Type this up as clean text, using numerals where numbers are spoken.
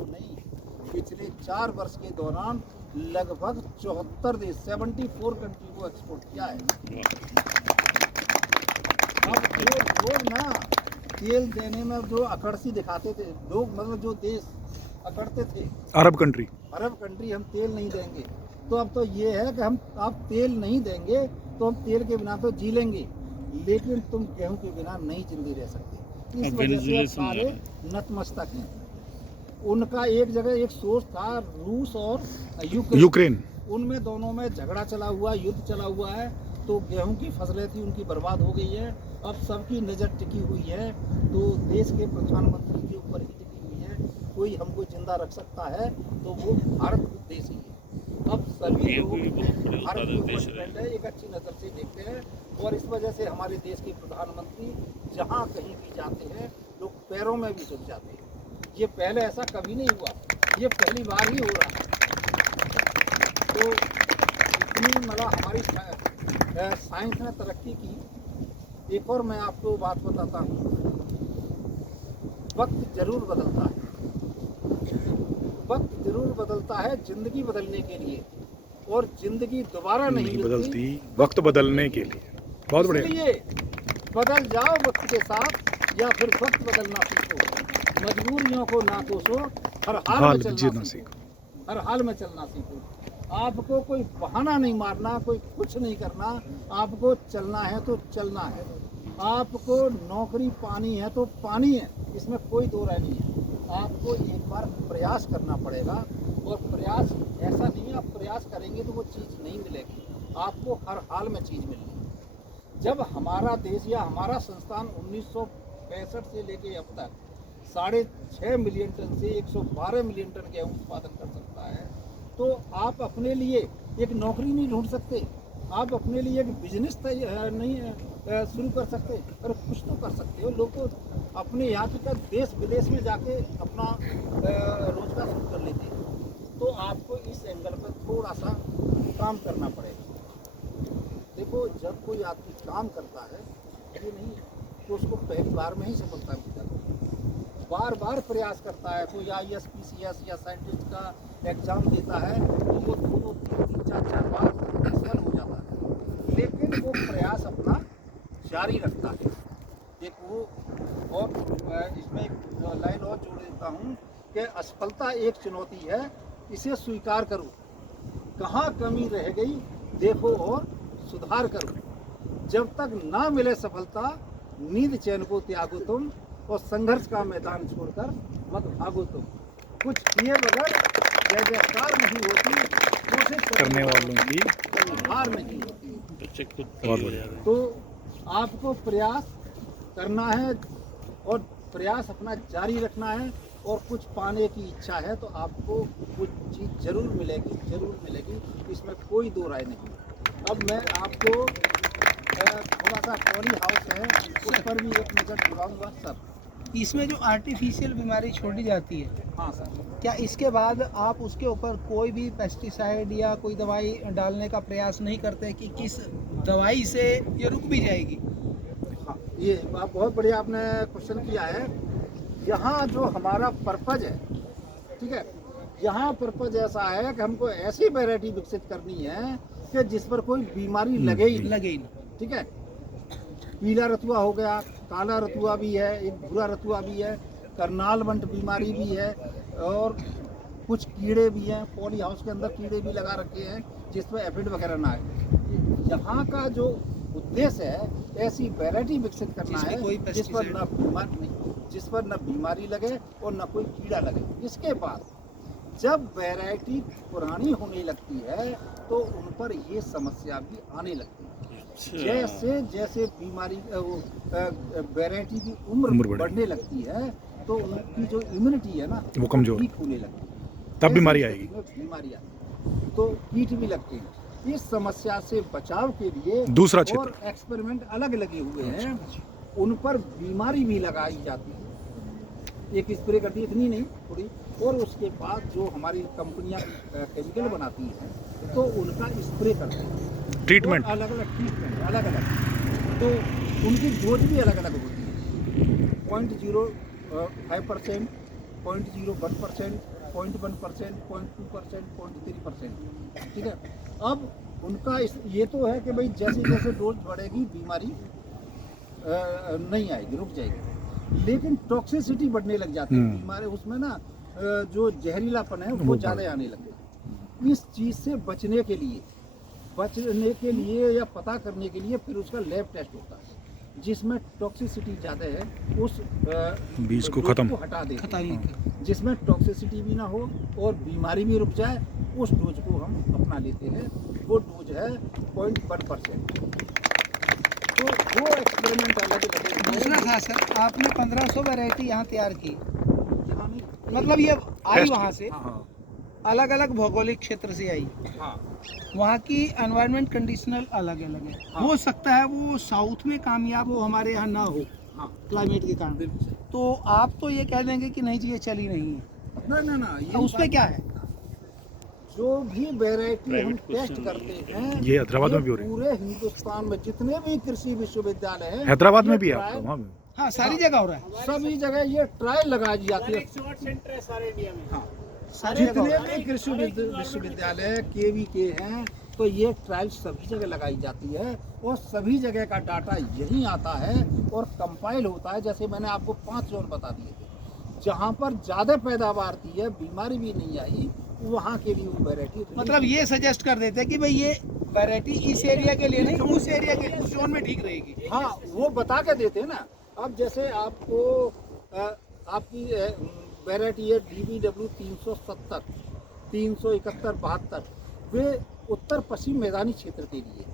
को नहीं, पिछले 4 वर्ष के दौरान लगभग 74 देश 74 कंट्री को एक्सपोर्ट किया है। अब जो लोग ना तेल देने में जो अकड़सी दिखाते थे लोग, मतलब जो देश अकड़ते थे, अरब कंट्री हम तेल नहीं देंगे, तो अब तो ये है कि हम आप तेल नहीं देंगे तो हम तेल के बिना तो जी लेंगे, लेकिन तुम गेहूं के बिना नहीं जिंदगी रह सकते। इस वजह से अब सारे नतमस्तक हैं। उनका एक जगह एक सोच था, रूस और यूक्रेन, उनमें दोनों में झगड़ा चला हुआ, युद्ध चला हुआ है, तो गेहूं की फसलें थी उनकी बर्बाद हो गई है। अब सबकी नज़र टिकी हुई है तो देश के प्रधानमंत्री के ऊपर ही टिकी हुई है। कोई हमको जिंदा रख सकता है तो वो भारत देश ही है। अब सभी लोग भारत के ऊपर डिपेंड है, एक अच्छी नज़र से देखते हैं, और इस वजह से हमारे देश के प्रधानमंत्री जहाँ कहीं भी जाते हैं लोग पैरों में भी झुक जाते हैं। ये पहले ऐसा कभी नहीं हुआ, ये पहली बार ही हो रहा है। तो इतनी मतलब हमारी साइंस ने तरक्की की। एक और मैं आपको बात बताता हूँ, वक्त जरूर बदलता है, वक्त जरूर बदलता है जिंदगी बदलने के लिए, और जिंदगी दोबारा नहीं बदलती वक्त बदलने के लिए। बहुत बढ़िया। इसलिए बदल जाओ वक्त के साथ, या फिर वक्त बदलना सीखो, मजबूरियों को ना कोसो, हर हाल में चलना सीखो, हर हाल में चलना सीखो। आपको कोई बहाना नहीं मारना, कोई कुछ नहीं करना, आपको चलना है तो चलना है। आपको नौकरी पानी है तो पानी है, इसमें कोई दो राय नहीं है। आपको एक बार प्रयास करना पड़ेगा, और प्रयास ऐसा नहीं आप प्रयास करेंगे तो वो चीज़ नहीं मिलेगी, आपको हर हाल में चीज़ मिलेगी। जब हमारा देश या हमारा संस्थान 1965 से लेके अब तक 6.5 मिलियन टन से 112 मिलियन टन गेहूँ उत्पादन कर सकता है, तो आप अपने लिए एक नौकरी नहीं ढूंढ सकते, आप अपने लिए एक बिजनेस नहीं शुरू कर सकते, और कुछ तो कर सकते हो। लोग तो अपने यहाँ के देश विदेश में जाके अपना रोजगार शुरू कर लेते हैं। तो आपको इस एंगल पर थोड़ा सा काम करना पड़ेगा। देखो, जब कोई आदमी काम करता है ये नहीं तो उसको पहली बार में ही सफलता मिल जाती है, बार बार प्रयास करता है। कोई IAS PCS या साइंटिस्ट का एग्ज़ाम देता है तो वो 2 3 4 बार सफल हो जाता है, लेकिन वो प्रयास अपना जारी रखता है। देखो, और इसमें एक लाइन और जोड़ देता हूँ कि असफलता एक चुनौती है, इसे स्वीकार करो, कहाँ कमी रह गई देखो और सुधार करो। जब तक ना मिले सफलता नींद चैन को त्यागो तुम, और संघर्ष का मैदान छोड़कर मत भागो तुम। कुछ किए बगैर जय जयकार नहीं होती, कोशिश करने वालों की हार नहीं होती। तो आपको प्रयास करना है, और प्रयास अपना जारी रखना है, और कुछ पाने की इच्छा है तो आपको कुछ चीज़ जरूर मिलेगी, इसमें कोई दो राय नहीं। अब मैं आपको थोड़ा सा पॉली हाउस है उस पर भी एक नज़र दिखाऊंगा सर। इसमें जो आर्टिफिशियल बीमारी छोड़ी जाती है, हाँ सर, क्या इसके बाद आप उसके ऊपर कोई भी पेस्टिसाइड या कोई दवाई डालने का प्रयास नहीं करते कि किस दवाई से ये रुक भी जाएगी? हाँ, ये आप बहुत बढ़िया आपने क्वेश्चन किया है। यहाँ जो हमारा पर्पज है, ठीक है, यहाँ पर्पज ऐसा है कि हमको ऐसी वैरायटी विकसित करनी है कि जिस पर कोई बीमारी लगे ही नहीं। ठीक है, पीला रतुआ हो गया, काला रतुआ भी है, एक भूरा रतुआ भी है, करनाल बंट बीमारी भी है, और कुछ कीड़े भी हैं। पॉली हाउस के अंदर कीड़े भी लगा रखे हैं जिसमें एफिड वगैरह ना आए। यहाँ का जो उद्देश्य है ऐसी वैरायटी विकसित करना है जिस पर न बीमारी लगे और न कोई कीड़ा लगे। इसके बाद जब वैरायटी पुरानी होने लगती है तो उन पर ये समस्या भी आने लगती है। जैसे जैसे बीमारी वैरायटी की उम्र बढ़ने लगती है तो उनकी जो इम्यूनिटी है ना वो कमजोर होने लगती है, तब बीमारी आएगी, तो कीट भी लगते हैं। इस समस्या से बचाव के लिए दूसरा और एक्सपेरिमेंट अलग लगे हुए हैं, उन पर बीमारी भी लगाई जाती है। एक स्प्रे करती है, इतनी नहीं थोड़ी, और उसके बाद जो हमारी कंपनियां केमिकल बनाती हैं तो उनका स्प्रे करते हैं, ट्रीटमेंट अलग अलग ट्रीटमेंट अलग अलग, तो उनकी डोज भी अलग अलग होती है। 0.05% 0.01%, 0.1%, 0.2%, 0.3%, ठीक है। अब उनका ये तो है कि भाई जैसे जैसे डोज बढ़ेगी बीमारी नहीं आएगी, रुक जाएगी, लेकिन टॉक्सिसिटी बढ़ने लग जाती है बीमारी, उसमें ना जो जहरीलापन है वो ज़्यादा आने लगे। इस चीज़ से बचने के लिए या पता करने के लिए फिर उसका लैब टेस्ट होता है जिसमें टॉक्सिसिटी ज़्यादा है उस बीज को डोज खत्म हटा देते खत्म ही हैं, जिसमें टॉक्सिसिटी भी ना हो और बीमारी भी रुक जाए, उस डोज को हम अपना लेते हैं। वो डोज है 0.1%। तो वो एक्सपेरिमेंट अलग लगे। दूसरा था सर, आपने 1500 वैरायटी यहाँ तैयार की, यहाँ नहीं, मतलब ये आई टेस्ट वहाँ से, हाँ अलग अलग भौगोलिक क्षेत्र से आई, हाँ वहाँ की एनवायरनमेंट कंडीशनल अलग अलग है। हाँ। हो सकता है वो साउथ में कामयाब हो, हमारे यहाँ ना हो हाँ क्लाइमेट के कारण, बिल्कुल सही। तो आप तो ये कह देंगे कि नहीं जी ये चली नहीं है, ना ना ना, तो उस पर क्या है? जो भी वैरायटी हम टेस्ट करते हैं ये हैदराबाद में भी हो रही है। पूरे हिंदुस्तान में जितने भी कृषि विश्वविद्यालय हैं, हैदराबाद में ये भी है ट्रायल- आपका वहाँ में। हाँ, सारी जगह हो रहा है, सभी जगह ये ट्रायल लगाई जाती है। सेंटर है सारे इंडिया में। हाँ, सारी जगह हो जितने रहा है। भी कृषि विश्वविद्यालय के हैं, तो ये ट्रायल सभी जगह लगाई जाती है और सभी जगह का डाटा यहीं आता है और कंपाइल होता है। जैसे मैंने आपको 5 जोन बता दिए थे, जहाँ पर ज़्यादा पैदावार थी है, बीमारी भी नहीं आई, वहाँ के लिए वो वैरायटी, मतलब ये सजेस्ट कर देते हैं कि भाई ये वैरायटी इस एरिया के लिए नहीं, उस एरिया के उस जोन में ठीक रहेगी। हाँ वो बता के देते हैं ना। अब जैसे आपको आपकी वैरायटी है DBW 370, 371, 72, वे उत्तर पश्चिम मैदानी क्षेत्र के लिए,